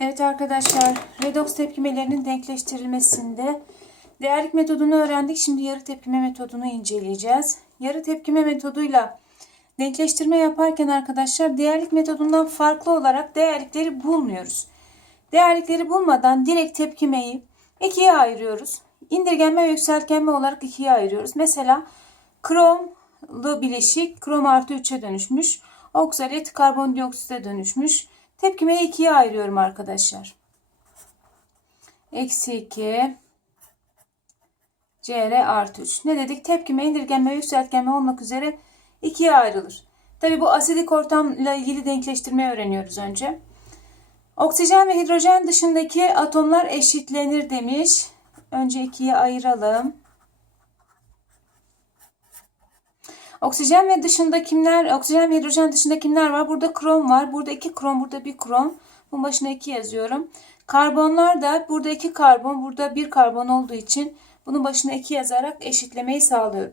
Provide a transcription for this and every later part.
Evet arkadaşlar, redoks tepkimelerinin denkleştirilmesinde değerlik metodunu öğrendik. Şimdi yarı tepkime metodunu inceleyeceğiz. Yarı tepkime metoduyla denkleştirme yaparken arkadaşlar değerlik metodundan farklı olarak değerlikleri bulmuyoruz. Değerlikleri bulmadan direkt tepkimeyi ikiye ayırıyoruz. İndirgenme ve yükseltgenme olarak ikiye ayırıyoruz. Mesela kromlu bileşik krom artı 3'e dönüşmüş. Oksalit karbondioksite dönüşmüş. Tepkimeyi ikiye ayırıyorum arkadaşlar. Eksi 2 Cr artı 3. Ne dedik? Tepkime, indirgenme yükseltgenme olmak üzere ikiye ayrılır. Tabi bu asidik ortamla ilgili denkleştirmeyi öğreniyoruz önce. Oksijen ve hidrojen dışındaki atomlar eşitlenir demiş. Önce ikiye ayıralım. Oksijen ve dışında kimler? Oksijen ve hidrojen dışında kimler var? Burada krom var. Burada iki krom, burada bir krom. Bunun başına iki yazıyorum. Karbonlar da burada iki karbon, burada bir karbon olduğu için bunun başına iki yazarak eşitlemeyi sağlıyorum.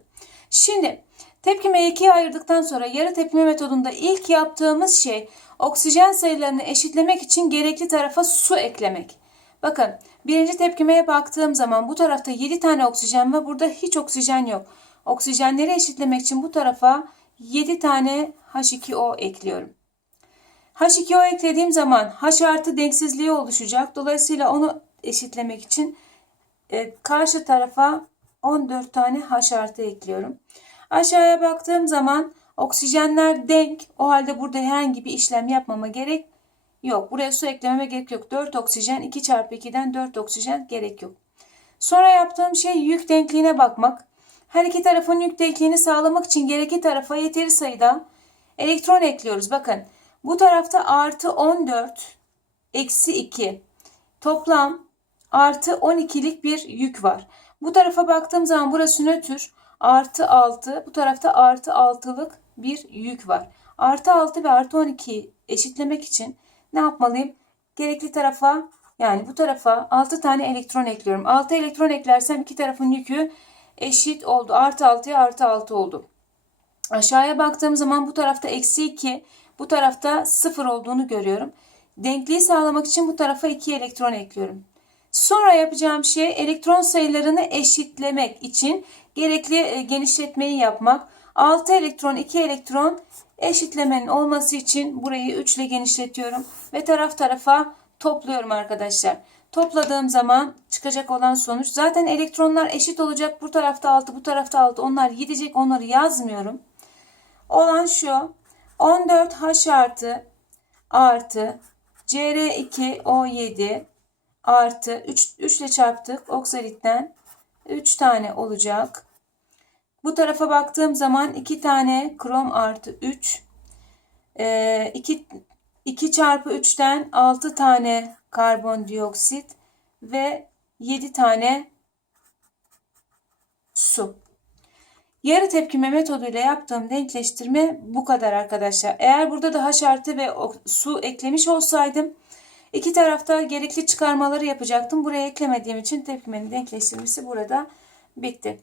Şimdi tepkimeyi ikiye ayırdıktan sonra yarı tepkime metodunda ilk yaptığımız şey oksijen sayılarını eşitlemek için gerekli tarafa su eklemek. Bakın birinci tepkimeye baktığım zaman bu tarafta 7 tane oksijen var. Burada hiç oksijen yok. Oksijenleri eşitlemek için bu tarafa 7 tane H2O ekliyorum. H2O eklediğim zaman H artı denksizliği oluşacak. Dolayısıyla onu eşitlemek için e, karşı tarafa 14 tane H artı ekliyorum. Aşağıya baktığım zaman oksijenler denk. O halde burada herhangi bir işlem yapmama gerek yok. Buraya su eklememe gerek yok. 4 oksijen 2 çarpı 2'den 4 oksijen gerek yok. Sonra yaptığım şey yük denkliğine bakmak. Her iki tarafın yük denkliğini sağlamak için gerekli tarafa yeteri sayıda elektron ekliyoruz. Bakın bu tarafta artı 14 eksi 2 toplam artı 12'lik bir yük var. Bu tarafa baktığım zaman burası nötr artı 6 bu tarafta artı 6'lık bir yük var. Artı 6 ve artı 12 eşitlemek için ne yapmalıyım? Gerekli tarafa yani bu tarafa 6 tane elektron ekliyorum. 6 elektron eklersem iki tarafın yükü eşit oldu. Artı 6'ya artı 6 oldu. Aşağıya baktığım zaman bu tarafta eksi 2, bu tarafta 0 olduğunu görüyorum. Denkliği sağlamak için bu tarafa 2 elektron ekliyorum. Sonra yapacağım şey elektron sayılarını eşitlemek için gerekli e, genişletmeyi yapmak. 6 elektron 2 elektron eşitlemenin olması için burayı 3 ile genişletiyorum ve taraf tarafa topluyorum arkadaşlar. Topladığım zaman çıkacak olan sonuç zaten elektronlar eşit olacak. Bu tarafta 6 bu tarafta 6 onlar gidecek onları yazmıyorum. Olan şu 14H artı artı Cr2O7 artı 3, 3 ile çarptık oksalitten 3 tane olacak. Bu tarafa baktığım zaman 2 tane krom artı 3 e, 2, 2 çarpı 3'ten 6 tane karbondioksit ve 7 tane su. Yarı tepkime metoduyla yaptığım denkleştirme bu kadar arkadaşlar. Eğer burada da H artı ve su eklemiş olsaydım iki tarafta gerekli çıkarmaları yapacaktım. Buraya eklemediğim için tepkimenin denkleştirmesi burada bitti.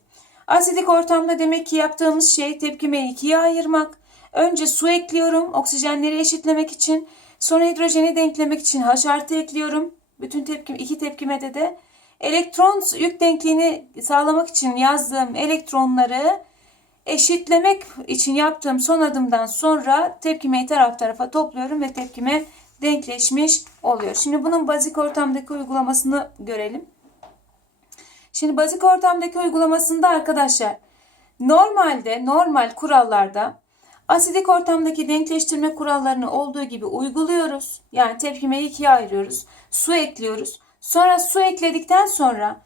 Asidik ortamda demek ki yaptığımız şey tepkimeyi ikiye ayırmak. Önce su ekliyorum oksijenleri eşitlemek için. Sonra hidrojeni denklemek için H artı ekliyorum. Bütün tepkim, iki tepkimede de elektron yük denkliğini sağlamak için yazdığım elektronları eşitlemek için yaptığım son adımdan sonra tepkimeyi taraf tarafa topluyorum ve tepkime denkleşmiş oluyor. Şimdi bunun bazik ortamdaki uygulamasını görelim. Şimdi bazik ortamdaki uygulamasında arkadaşlar normalde normal kurallarda asidik ortamdaki denkleştirme kurallarını olduğu gibi uyguluyoruz. Yani tepkimeyi ikiye ayırıyoruz. Su ekliyoruz. Sonra su ekledikten sonra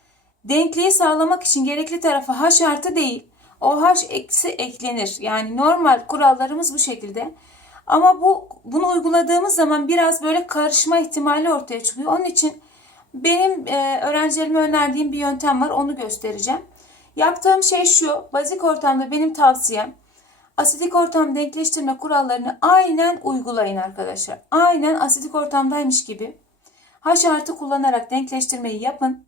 denkliği sağlamak için gerekli tarafa H artı değil OH eksi eklenir. Yani normal kurallarımız bu şekilde. Ama bu bunu uyguladığımız zaman biraz böyle karışma ihtimali ortaya çıkıyor. Onun için benim e, öğrencilerime önerdiğim bir yöntem var. Onu göstereceğim. Yaptığım şey şu. Bazik ortamda benim tavsiyem asidik ortam denkleştirme kurallarını aynen uygulayın arkadaşlar. Aynen asidik ortamdaymış gibi H artı kullanarak denkleştirmeyi yapın.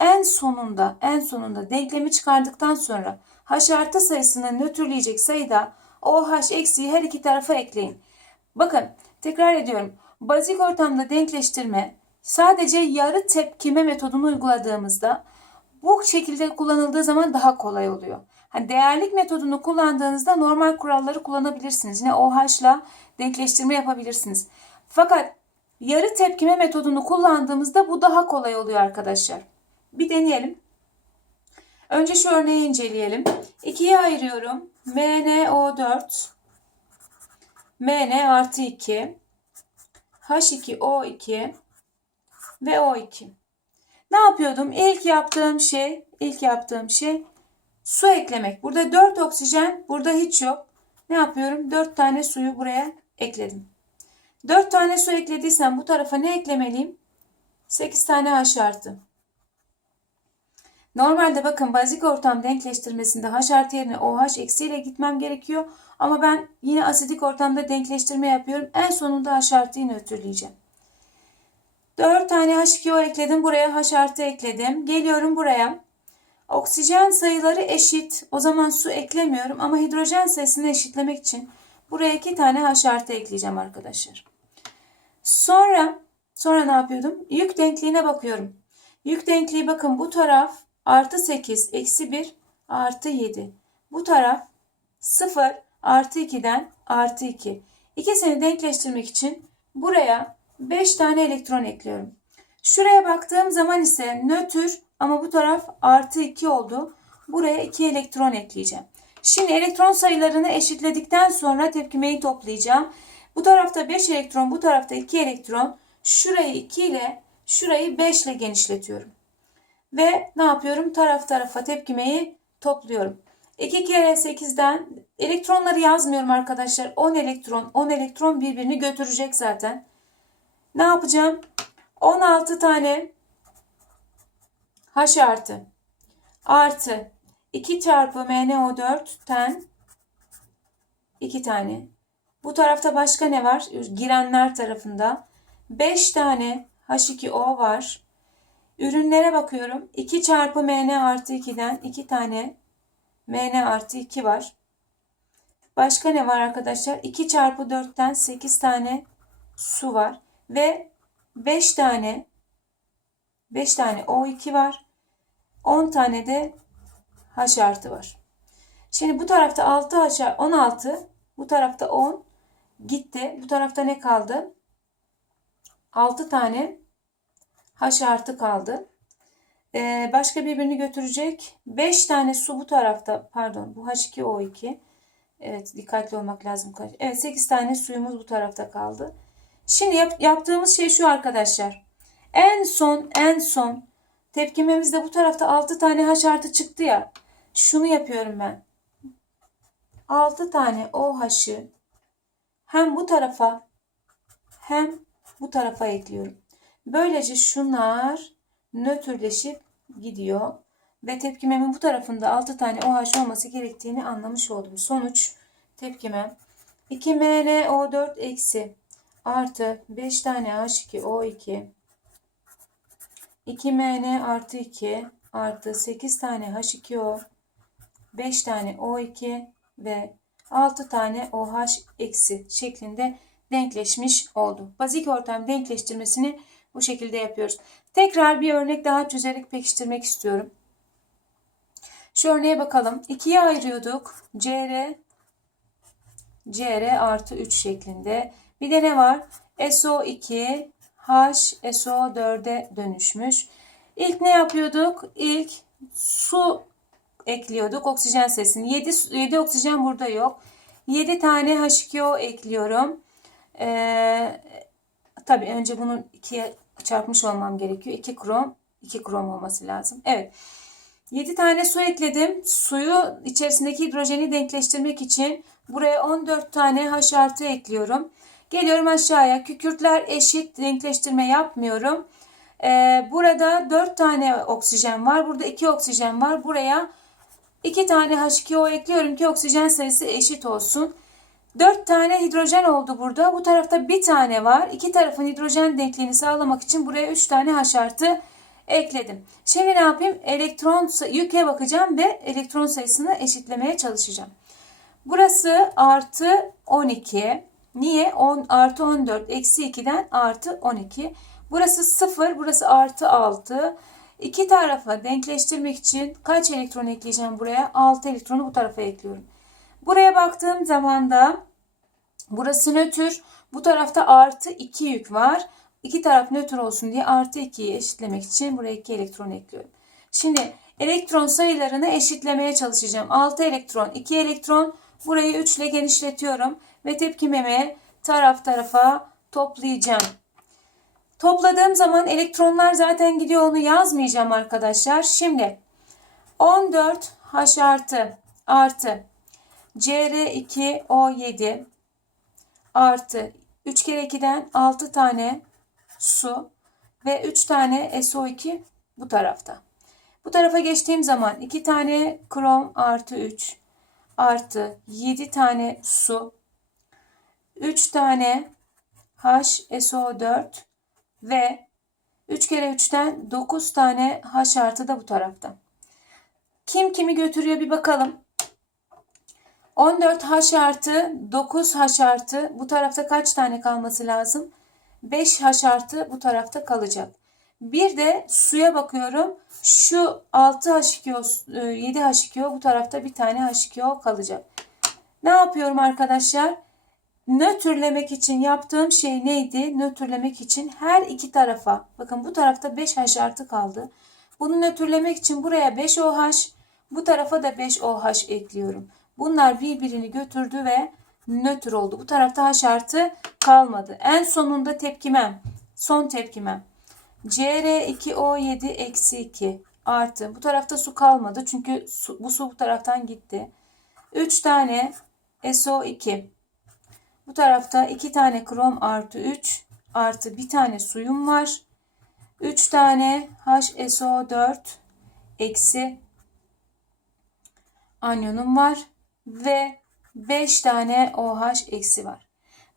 En sonunda en sonunda denklemi çıkardıktan sonra H artı sayısını nötrleyecek sayıda OH eksiği her iki tarafa ekleyin. Bakın tekrar ediyorum. Bazik ortamda denkleştirme sadece yarı tepkime metodunu uyguladığımızda bu şekilde kullanıldığı zaman daha kolay oluyor. Hani değerlik metodunu kullandığınızda normal kuralları kullanabilirsiniz. Yine OH'la denkleştirme yapabilirsiniz. Fakat yarı tepkime metodunu kullandığımızda bu daha kolay oluyor arkadaşlar. Bir deneyelim. Önce şu örneği inceleyelim. 2'ye ayırıyorum. MnO4 Mn artı 2 H2O2 ve O2. Ne yapıyordum? İlk yaptığım şey, ilk yaptığım şey su eklemek. Burada 4 oksijen, burada hiç yok. Ne yapıyorum? 4 tane suyu buraya ekledim. 4 tane su eklediysem bu tarafa ne eklemeliyim? 8 tane H artı. Normalde bakın bazik ortam denkleştirmesinde H artı yerine OH eksiyle gitmem gerekiyor. Ama ben yine asidik ortamda denkleştirme yapıyorum. En sonunda H artıyı nötrleyeceğim. 4 tane H2O ekledim. Buraya H artı ekledim. Geliyorum buraya. Oksijen sayıları eşit. O zaman su eklemiyorum ama hidrojen sayısını eşitlemek için buraya 2 tane H artı ekleyeceğim arkadaşlar. Sonra sonra ne yapıyordum? Yük denkliğine bakıyorum. Yük denkliği bakın bu taraf artı 8 eksi 1 artı 7. Bu taraf 0 artı 2'den artı 2. İkisini denkleştirmek için buraya 5 tane elektron ekliyorum. Şuraya baktığım zaman ise nötr ama bu taraf artı 2 oldu. Buraya 2 elektron ekleyeceğim. Şimdi elektron sayılarını eşitledikten sonra tepkimeyi toplayacağım. Bu tarafta 5 elektron, bu tarafta 2 elektron. Şurayı 2 ile şurayı 5 ile genişletiyorum. Ve ne yapıyorum? Taraf tarafa tepkimeyi topluyorum. 2 kere 8'den elektronları yazmıyorum arkadaşlar. 10 elektron, 10 elektron birbirini götürecek zaten. Ne yapacağım? 16 tane H artı artı 2 çarpı MnO4'ten 2 tane. Bu tarafta başka ne var? Girenler tarafında 5 tane H2O var. Ürünlere bakıyorum. 2 çarpı Mn artı 2'den 2 tane Mn artı 2 var. Başka ne var arkadaşlar? 2 çarpı 4'ten 8 tane su var. Ve 5 tane 5 tane O2 var. 10 tane de H artı var. Şimdi bu tarafta 6 H 16 bu tarafta 10 gitti. Bu tarafta ne kaldı? 6 tane H artı kaldı. Ee, başka birbirini götürecek. 5 tane su bu tarafta. Pardon bu H2O2. Evet dikkatli olmak lazım. Evet 8 tane suyumuz bu tarafta kaldı. Şimdi yap, yaptığımız şey şu arkadaşlar. En son en son tepkimemizde bu tarafta 6 tane H artı çıktı ya. Şunu yapıyorum ben. 6 tane OH'ı hem bu tarafa hem bu tarafa ekliyorum. Böylece şunlar nötrleşip gidiyor. Ve tepkimemin bu tarafında 6 tane OH olması gerektiğini anlamış oldum. Sonuç tepkimem 2MnO4 eksi artı 5 tane H2O2 2Mn artı 2 artı 8 tane H2O 5 tane O2 ve 6 tane OH eksi şeklinde denkleşmiş oldu. Bazik ortam denkleştirmesini bu şekilde yapıyoruz. Tekrar bir örnek daha çözerek pekiştirmek istiyorum. Şu örneğe bakalım. 2'ye ayırıyorduk. CR CR artı 3 şeklinde. Bir de ne var? SO2 H SO4'e dönüşmüş. İlk ne yapıyorduk? İlk su ekliyorduk. Oksijen sesini. 7, 7 oksijen burada yok. 7 tane H2O ekliyorum. Ee, tabii önce bunu ikiye çarpmış olmam gerekiyor. 2 krom, 2 krom olması lazım. Evet. 7 tane su ekledim. Suyu içerisindeki hidrojeni denkleştirmek için buraya 14 tane H artı ekliyorum. Geliyorum aşağıya. Kükürtler eşit denkleştirme yapmıyorum. Ee, burada 4 tane oksijen var. Burada 2 oksijen var. Buraya 2 tane H2O ekliyorum ki oksijen sayısı eşit olsun. 4 tane hidrojen oldu burada. Bu tarafta bir tane var. İki tarafın hidrojen denkliğini sağlamak için buraya 3 tane H artı ekledim. Şimdi ne yapayım? Elektron yüke bakacağım ve elektron sayısını eşitlemeye çalışacağım. Burası artı 12. Niye? 10 artı 14 eksi 2'den artı 12. Burası 0, burası artı 6. İki tarafa denkleştirmek için kaç elektron ekleyeceğim buraya? 6 elektronu bu tarafa ekliyorum. Buraya baktığım zaman da burası nötr. Bu tarafta artı 2 yük var. İki taraf nötr olsun diye artı 2'yi eşitlemek için buraya 2 elektron ekliyorum. Şimdi elektron sayılarını eşitlemeye çalışacağım. 6 elektron, 2 elektron. Burayı 3 ile genişletiyorum. Ve tepkimemi taraf tarafa toplayacağım. Topladığım zaman elektronlar zaten gidiyor onu yazmayacağım arkadaşlar. Şimdi 14 H artı artı CR2O7 artı 3 kere 2'den 6 tane su ve 3 tane SO2 bu tarafta. Bu tarafa geçtiğim zaman 2 tane krom artı 3 artı 7 tane su 3 tane HSO4 ve 3 kere 3'ten 9 tane H artı da bu tarafta. Kim kimi götürüyor bir bakalım. 14 H artı 9 H artı bu tarafta kaç tane kalması lazım? 5 H artı bu tarafta kalacak. Bir de suya bakıyorum. Şu 6 H2O, 7 H2O bu tarafta bir tane H2O kalacak. Ne yapıyorum arkadaşlar? Nötrlemek için yaptığım şey neydi? Nötrlemek için her iki tarafa, bakın bu tarafta 5 H artı kaldı. Bunu nötrlemek için buraya 5 OH, bu tarafa da 5 OH ekliyorum. Bunlar birbirini götürdü ve nötr oldu. Bu tarafta H artı kalmadı. En sonunda tepkimem, son tepkimem. CR2O7 eksi 2 artı. Bu tarafta su kalmadı çünkü su, bu su bu taraftan gitti. 3 tane SO2 bu tarafta 2 tane krom artı 3 artı bir tane suyum var. 3 tane HSO4 eksi anyonum var. Ve 5 tane OH eksi var.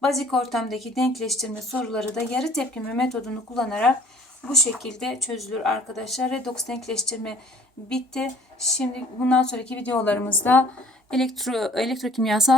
Bazik ortamdaki denkleştirme soruları da yarı tepkime metodunu kullanarak bu şekilde çözülür arkadaşlar. Redox denkleştirme bitti. Şimdi bundan sonraki videolarımızda elektro elektrokimyasal